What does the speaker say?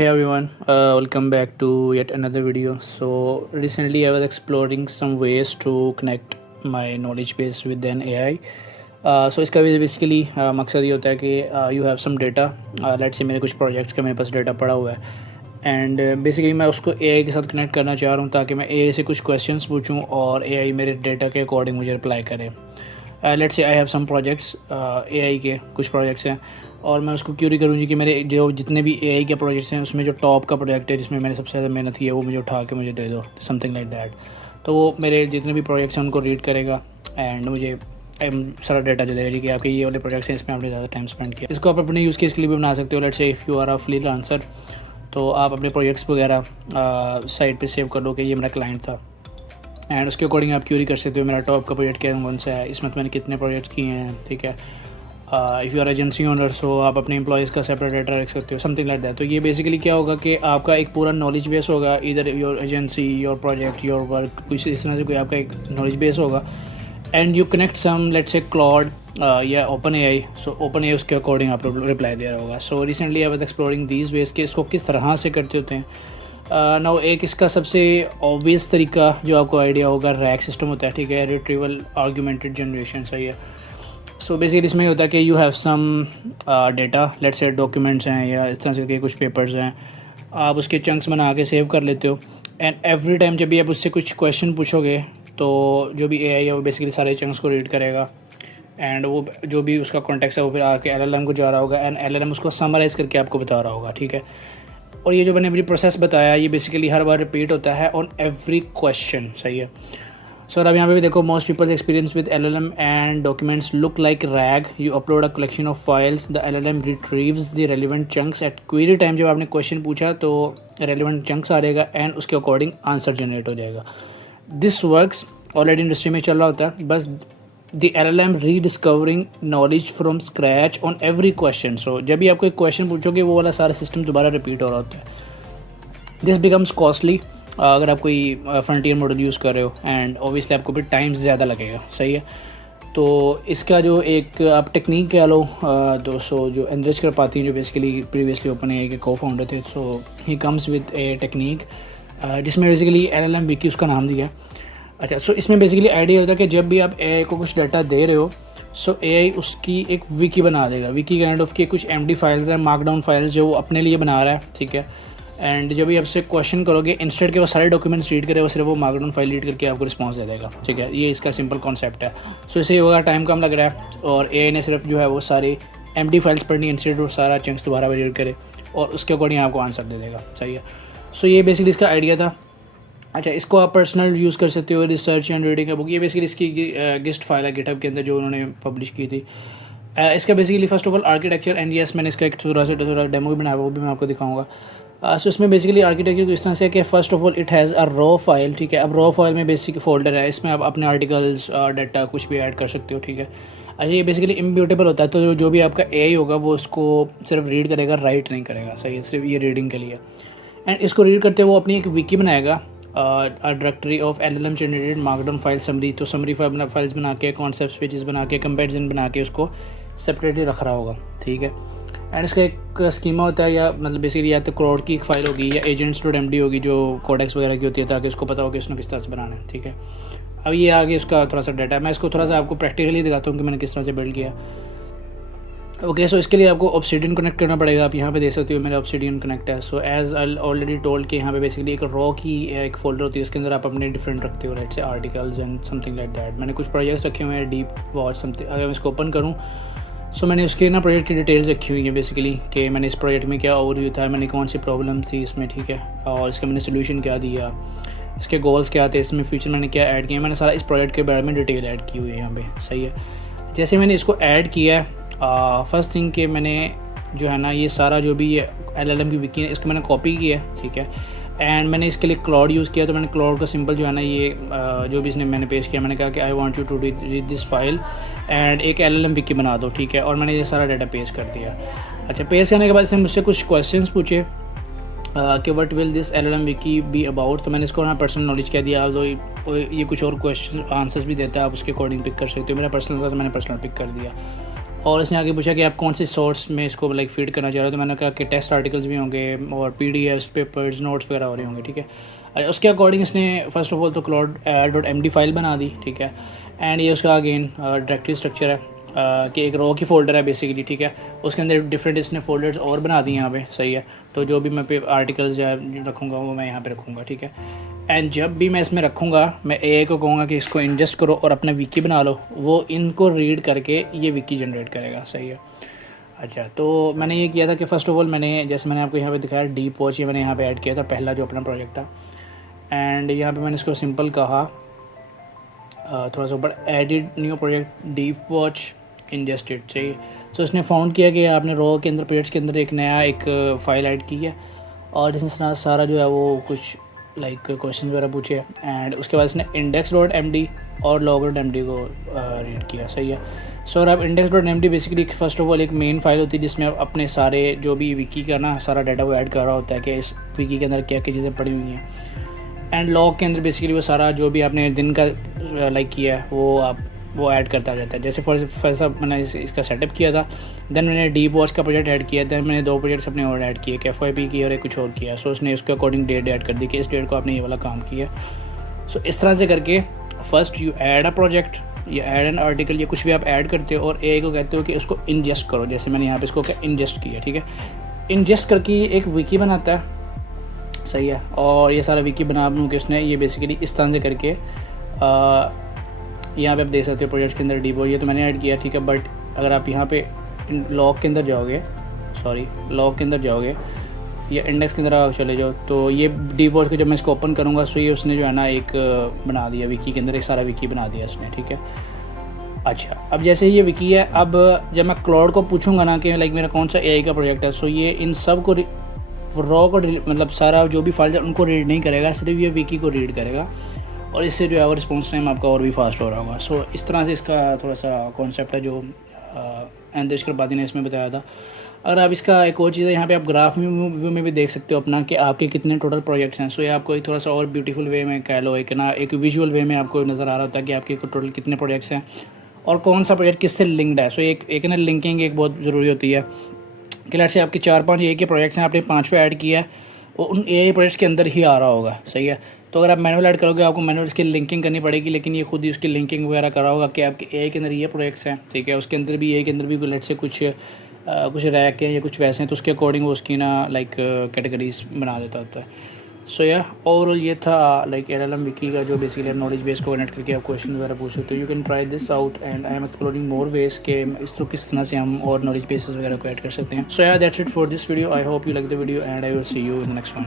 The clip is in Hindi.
Hey everyone, welcome back to yet another video. So recently I was exploring some ways to connect my knowledge base with an AI. So इसका बेसिकली मकसद ये होता है कि you have some data, let's say मेरे कुछ प्रोजेक्ट्स का मेरे पास डेटा पड़ा हुआ है एंड बेसिकली मैं उसको एआई के साथ कनेक्ट करना चाह रहा हूँ ताकि मैं एआई से कुछ क्वेश्चंस पूछूँ और एआई मेरे डेटा के अकॉर्डिंग मुझे रिप्लाई करे। Let's say I have some projects, AI के कुछ प्रोजेक्ट्स हैं और मैं उसको क्यूरी करूँ जी कि मेरे जो जितने भी एआई के प्रोजेक्ट्स हैं उसमें जो टॉप का प्रोजेक्ट है जिसमें मैंने सबसे ज़्यादा मेहनत की है वो मुझे उठा के मुझे दे दो, समथिंग लाइक दैट। तो वो मेरे जितने भी प्रोजेक्ट्स हैं उनको रीड करेगा एंड मुझे सारा डाटा दे देगा जी कि आपके ये वाले प्रोजेक्ट्स हैं, इसमें आपने ज़्यादा टाइम स्पेंड किया। इसको आप अपने यूज़ केस के लिए भी बना सकते हो। Let's say if you are a freelancer तो आप अपने प्रोजेक्ट्स वगैरह साइट पे सेव कर लो कि ये मेरा क्लाइंट था एंड उसके अकॉर्डिंग आप क्यूरी कर सकते हो मेरा टॉप का प्रोजेक्ट क्या कौन सा है, इसमें तो मैंने कितने प्रोजेक्ट किए हैं, ठीक है। If you are agency owner so आप अपने एम्प्लॉयज़ का सेपरेट डाटा रख सकते हो, समथिंग लाइक दैट। तो ये बेसिकली क्या होगा कि आपका एक पूरा नॉलेज बेस होगा, इधर your agency, your project, your work, कुछ इस तरह से कोई आपका एक नॉलेज बेस होगा and you connect some let's say Claude या open AI. So open AI उसके अकॉर्डिंग आप रिप्लाई दे रहा होगा। So recently I was exploring these ways के इसको किस तरह से करते होते हैं। नाउ एक इसका सबसे ऑब्वियस तरीका जो आपको आइडिया होगा रैक सिस्टम होता है, ठीक है, रिट्रीवल आर्गुमेंटेड जनरेशन, सही है। सो बेसिकली इसमें होता है कि you have some data, let's say documents हैं या इस तरह से के कुछ पेपर्स हैं, आप उसके चंक्स बना के सेव कर लेते हो एंड एवरी टाइम जब भी आप उससे कुछ क्वेश्चन पूछोगे तो जो भी एआई है वो बेसिकली सारे चंक्स को रीड करेगा एंड वो जो भी उसका कॉन्टेक्स्ट है वो फिर आके एलएलएम को जा रहा होगा एंड एलएलएम उसको समराइज़ करके आपको बता रहा होगा, ठीक है। और ये जो मैंने अभी प्रोसेस बताया ये बेसिकली हर बार रिपीट होता है ऑन एवरी क्वेश्चन, सही है। सो अब यहाँ पे भी देखो, most peoples experience with LLM and documents look like RAG. You upload a collection of files, the LLM retrieves the relevant chunks at query time. जब आपने क्वेश्चन पूछा तो रेलिवेंट चंक्स आ रहेगा एंड उसके अकॉर्डिंग आंसर जनरेट हो जाएगा। दिस वर्क्स ऑलरेडी इंडस्ट्री में चल रहा होता है, बस the LLM rediscovering knowledge from scratch on every question. So जब भी आपको एक क्वेश्चन पूछोगे वो वाला सारा सिस्टम दोबारा रिपीट हो रहा होता है। दिस बिकम्स कॉस्टली अगर आप कोई फ्रंटियर मॉडल यूज़ कर रहे हो एंड ऑब्वियसली आपको भी टाइम ज़्यादा लगेगा, सही है। तो इसका जो एक आप टेक्निक कह लो दोस्तों जो एनरिच कर पाती हैं, जो बेसिकली प्रीवियसली ओपन एआई के को फाउंडर थे, so he comes with a technique जिसमें बेसिकली एलएलएम विकी उसका नाम दिया। अच्छा, सो इसमें बेसिकली आइडिया होता है कि जब भी आप एआई को कुछ डाटा दे रहे हो सो एआई उसकी एक विकी बना देगा। विकी काइंड ऑफ के कुछ एमडी फाइल्स हैं, मार्कडाउन फाइल्स जो वो अपने लिए बना रहा है, ठीक है। एंड जब भी आपसे क्वेश्चन करोगे इंस्टेड के वो सारे डॉक्यूमेंट्स रीड करे, वो सिर्फ वो मार्कडाउन फाइल रीड करके आपको रिस्पांस दे देगा, ठीक है। ये इसका सिंपल कॉन्सेप्ट है। सो इससे होगा टाइम कम लग रहा है और एआई ने सिर्फ जो है वो सारी एमडी फाइल्स पढ़नी, इंस्टेड वो सारा चंक्स दोबारा रीड करे और उसके अकॉर्डिंग आपको आंसर दे देगा, सही है। सो ये बेसिकली इसका आइडिया था। अच्छा, इसको आप पर्सनल यूज़ कर सकते हो, रिसर्च एंड रीडिंग का बुक। ये बेसिकली इसकी गिस्ट फाइल है गिटहब के अंदर जो उन्होंने पब्लिश की थी। इसका basically first of all architecture and yes मैंने इसका एक थोड़ा डेमो भी बनाया वो भी मैं आपको दिखाऊंगा। सो इसमें बेसिकली आर्किटेक्चर तो इस तरह से है कि first of all it has a raw file, ठीक है। अब रॉ फाइल में बेसिक फोल्डर है, इसमें आप अपने आर्टिकल्स डाटा कुछ भी ऐड कर सकते हो, ठीक है। अच्छा, ये बेसिकली इम्यूटेबल होता है, तो जो भी आपका एआई होगा वो उसको सिर्फ रीड करेगा, राइट नहीं करेगा, सही है, सिर्फ ये रीडिंग के लिए। एंड इसको रीड करते हुए वो अपनी एक विकी बनाएगा, directory of LLM generated markdown file summary. तो समरी फाइल्स बना के, कॉन्सेप्ट पेजेस बना के, कंपैरिजन बना के उसको सेपरेटली रख रहा होगा, ठीक है। एंड इसका एक स्कीमा होता है, या मतलब बेसिकली या तो क्रोड की एक फ़ाइल होगी या एजेंट्स डॉट एमडी होगी जो कोडेक्स वगैरह की होती है, ताकि उसको पता हो कि उसने किस तरह से बनाना है, ठीक है। अब ये आगे उसका थोड़ा सा डाटा है, मैं इसको थोड़ा सा आपको प्रैक्टिकली दिखाता हूँ कि मैंने किस तरह से बिल्ड किया। ओके, सो इसके लिए आपको ऑब्सिडियन कनेक्ट करना पड़ेगा। आप यहाँ पे देख सकते हो मेरा ऑब्सिडियन कनेक्ट है। So as I already told कि यहाँ पे बेसिकली एक रॉ की एक फोल्डर होती है, उसके अंदर आप अपने डिफरेंट रखते हो, लेट्स से articles and something like that. मैंने कुछ प्रोजेक्ट्स रखे हुए हैं, डीप वॉच समथिंग। अगर मैं इसको ओपन करूँ सो मैंने उसके ना प्रोजेक्ट की डिटेल्स रखी हुई है बेसिकली कि मैंने इस प्रोजेक्ट में क्या ओवरव्यू था, मैंने कौन सी प्रॉब्लम थी इसमें, ठीक है, और इसका मैंने सोल्यूशन क्या दिया, इसके गोल्स क्या थे, इसमें फ्यूचर मैंने क्या ऐड किया। मैंने सारा इस प्रोजेक्ट के बारे में डिटेल ऐड की हुई है यहाँ पे, सही है। जैसे मैंने इसको ऐड किया है, फर्स्ट थिंग कि मैंने जो है ना ये सारा जो भी ये एलएलएम की विकी है इसको मैंने कॉपी किया है, ठीक है। एंड मैंने इसके लिए क्लाउड यूज़ किया, तो मैंने क्लाउड का सिंपल जो है ना ये जो भी इसने मैंने पेश किया, मैंने कहा कि I want you to read this file and एक एलएलएम विकी बना दो, ठीक है। और मैंने ये सारा डाटा पेश कर दिया। अच्छा, पेश करने के बाद इसने मुझसे कुछ क्वेश्चंस पूछे कि what will this LLM Vicky be about. तो मैंने इसको ना पर्सनल नॉलेज कह दिया, तो ये कुछ और क्वेश्चन आंसर्स भी देता है, आप उसके अकॉर्डिंग पिक कर सकते हो। मेरा पर्सनल था तो मैंने पर्सनल पिक कर दिया। और इसने आगे पूछा कि आप कौन से सोर्स में इसको लाइक फीड करना चाह रहे हो, तो मैंने कहा कि टेस्ट आर्टिकल्स भी होंगे और पीडीएफ्स, पेपर्स, नोट्स वगैरह हो रहे होंगे, ठीक है। उसके अकॉर्डिंग इसने फ़र्स्ट ऑफ ऑल तो claude.md फाइल बना दी, ठीक है। एंड ये उसका अगेन डायरेक्टरी स्ट्रक्चर है कि एक रो की फ़ोल्डर है बेसिकली, ठीक है। उसके अंदर डिफरेंट इसने फ़ोल्डर्स और बना दिए यहाँ पे, सही है। तो जो भी मैं आर्टिकल्स या रखूँगा वो मैं यहाँ पे रखूँगा, ठीक है। एंड जब भी मैं इसमें रखूँगा मैं एआई को कहूँगा कि इसको इंजेस्ट करो और अपना विकी बना लो, वो इनको रीड करके ये विकी जनरेट करेगा, सही है। अच्छा, तो मैंने ये किया था कि फ़र्स्ट ऑफ ऑल जैसे मैंने आपको यहाँ पे दिखाया डीप वॉच, ये मैंने यहाँ पे ऐड किया था, पहला जो अपना प्रोजेक्ट था। एंड यहाँ पे मैंने इसको सिंपल कहा थोड़ा सा ऊपर, added new project deep watch ingested, चाहिए। सो इसने फाउंड किया कि आपने रो के अंदर प्रोजेक्ट्स के अंदर एक नया एक फ़ाइल ऐड की है और इसने सारा जो है वो कुछ लाइक क्वेश्चन वगैरह पूछे। एंड उसके बाद इसने index.md और log.md को रीड किया, सही है। सो अब index.md basically first of all एक मेन फाइल होती है जिसमें आप अपने सारे जो भी विकी का ना सारा डाटा वो ऐड कर रहा होता है कि इस विकी के अंदर क्या क्या चीज़ें पड़ी हुई हैं। एंड लॉग के अंदर बेसिकली वो सारा जो भी आपने दिन का लाइक किया है वो ऐड करता जाता है। जैसे फर्स्ट मैंने इसका सेटअप किया था, देन मैंने डीप वॉच का प्रोजेक्ट ऐड किया, देन मैंने 2 प्रोजेक्ट्स अपने और ऐड किए, एक FYP की और एक कुछ और किया। सो उसने उसके अकॉर्डिंग डेट ऐड कर दी कि इस डेट को आपने ये वाला काम किया। सो इस तरह से करके first you add a project या ऐड एन आर्टिकल या कुछ भी आप ऐड करते हो और एआई को कहते हो कि उसको इंजेस्ट करो। जैसे मैंने यहाँ पे इसको क्या इंजेस्ट किया, ठीक है। इंजेस्ट करके एक विकी बनाता है, सही है। और ये सारा विकी बना के उसने ये बेसिकली इस तरह से करके यहाँ पे आप देख सकते हो प्रोजेक्ट के अंदर डीबो, ये तो मैंने ऐड किया, ठीक है। बट अगर आप यहाँ पे लॉग के अंदर जाओगे, लॉग के अंदर जाओगे या इंडेक्स के अंदर आप चले जाओ, तो ये डीप वॉच को जब मैं इसको ओपन करूँगा सो ये उसने जो है ना एक बना दिया विकी के अंदर, एक सारा विकी बना दिया उसने, ठीक है। अच्छा, अब जैसे ये विकी है, अब जब मैं क्लाउड को पूछूंगा ना कि लाइक मेरा कौन सा एआई का प्रोजेक्ट है, सो ये इन सब को रॉ को मतलब सारा जो भी फाइल है उनको रीड नहीं करेगा, सिर्फ ये विकी को रीड करेगा और इससे जो है वो रिस्पॉन्स टाइम आपका और भी फास्ट हो रहा होगा। सो इस तरह से इसका थोड़ा सा कॉन्सेप्ट है जो अंदेश करबादी ने इसमें बताया था। अगर आप इसका एक और चीज़ है, यहाँ पे आप ग्राफ व्यू में भी देख सकते हो अपना कि आपके कितने टोटल प्रोजेक्ट्स हैं। सो ये आपको एक थोड़ा सा और ब्यूटीफुल वे में कह लो, एक विजुअल वे में आपको नज़र आ रहा होता है कि आपके टोटल कितने प्रोजेक्ट्स हैं और कौन सा प्रोजेक्ट किससे लिंक्ड है। सो एक ना लिंकिंग एक बहुत ज़रूरी होती है कि लेट्स से आपके 4-5 ए के प्रोजेक्ट्स हैं, आपने 5वें ऐड किया है, वो उन ए प्रोजेक्ट्स के अंदर ही आ रहा होगा, सही है। तो अगर आप मैनुअल ऐड करोगे आपको मैनुअल इसकी लिंकिंग करनी पड़ेगी, लेकिन ये खुद ही उसकी लिंकिंग वगैरह करा होगा कि आपके ए के अंदर ये प्रोजेक्ट्स हैं, ठीक है। उसके अंदर भी ए के अंदर भी लेट्स से कुछ रैक हैं या कुछ वैसे हैं, तो उसके अकॉर्डिंग वो उसकी ना लाइक कैटेगरीज बना देता होता है। सो या ओवरऑल ये था लाइक LLM विकी का जो बेसिकली नॉलेज बेस को कनेक्ट करके आप क्वेश्चन वगैरह पूछ सकते हो। You can try this out and I am exploring more ways के किस तरह से हम और नॉलेज बेसिस वगैरह को ऐड कर सकते हैं। सो या that's it for this video. I hope you like the video and I will see you in the next one.